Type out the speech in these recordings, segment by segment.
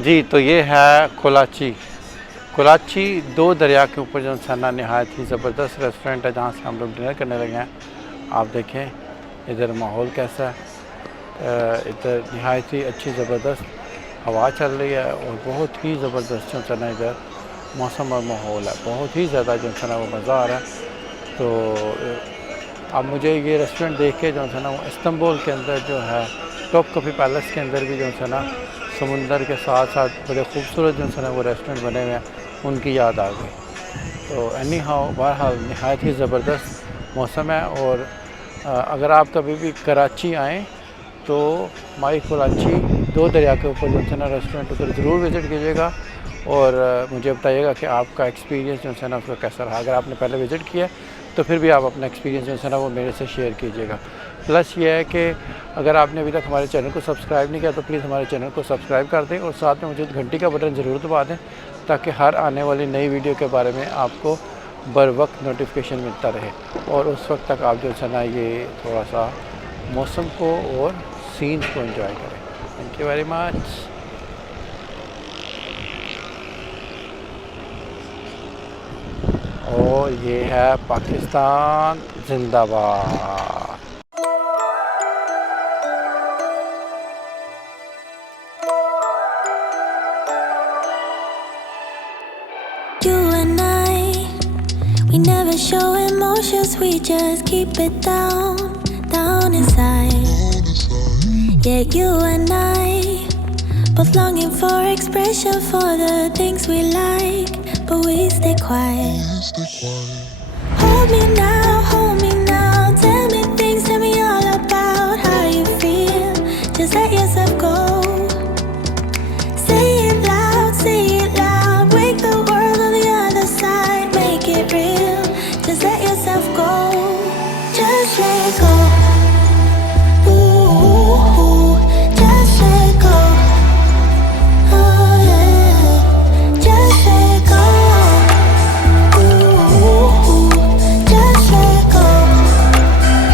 जी, तो ये है कोलाची दो दरिया के ऊपर जो सना नहायत ही ज़बरदस्त रेस्टोरेंट है जहाँ से हम लोग डिनर करने लगे हैं। आप देखें इधर माहौल कैसा है, इधर नहायत ही अच्छी ज़बरदस्त हवा चल रही है और बहुत ही ज़बरदस्त जो सना इधर मौसम और माहौल है, बहुत ही ज़्यादा जो सना वो मज़ा आ रहा है। तो अब मुझे ये रेस्टोरेंट देख के जो है ना वो इस्तांबुल के अंदर जो है टॉप कॉफ़ी पैलेस के अंदर भी जो है ना समुंदर के साथ साथ बड़े खूबसूरत जो है ना वो रेस्टोरेंट बने हुए हैं, उनकी याद आ गई। तो एनी हाउ बहरहाल नहायत ही ज़बरदस्त मौसम है। और अगर आप कभी भी कराची आएँ तो माई कोलाची दो दरिया के ऊपर जो है ना रेस्टोरेंट उधर ज़रूर विज़िट कीजिएगा और मुझे बताइएगा कि आपका एक्सपीरियंस जो है ना उसका कैसा रहा। अगर आपने पहले विज़िट किया तो फिर भी आप अपना एक्सपीरियंस जो है ना वो मेरे से शेयर कीजिएगा। प्लस ये है कि अगर आपने अभी तक हमारे चैनल को सब्सक्राइब नहीं किया तो प्लीज़ हमारे चैनल को सब्सक्राइब कर दें और साथ में मुझे घंटी का बटन ज़रूर दबा दें ताकि हर आने वाली नई वीडियो के बारे में आपको बर वक्त नोटिफिकेशन मिलता रहे और उस वक्त तक आप जो है ना ये थोड़ा सा मौसम को और सीन्स को एंजॉय करें। Thank you very much. और ये है पाकिस्तान जिंदाबाद। We never show emotions, we just keep it down, down inside. Yeah, you and I, both longing for expression for the things we like, but we stay quiet. Hold me now, tell me things, tell me all about how you feel. Just let yourself go. Say it loud, wake the world on the other side, make it real. Just let yourself go, just let go. Ooh, just let go. Oh yeah, just let go. Ooh, just let go.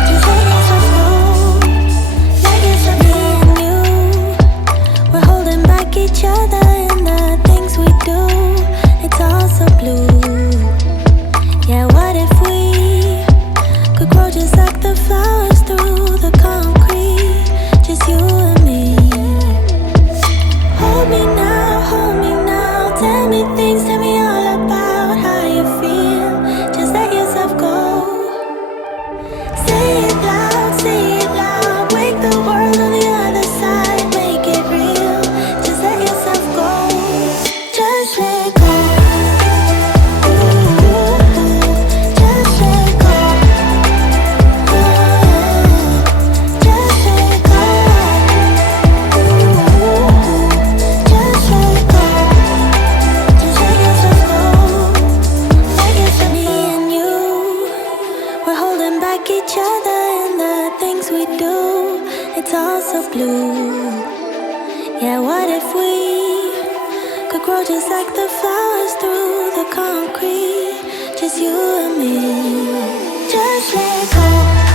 Just let yourself go. Let yourself be and you. We're holding back each other in the things we do. It's all so blue. Yeah, what if we could grow just like the flowers through the concrete, just you and me. Hold me now, tell me things, tell me all about how you feel. Just let yourself go. Say it loud, wake the world on the other side, make it real. Just let yourself go, just let go. Each other in the things we do, it's all so blue. Yeah, what if we could grow just like the flowers through the concrete, just you and me. Just let go.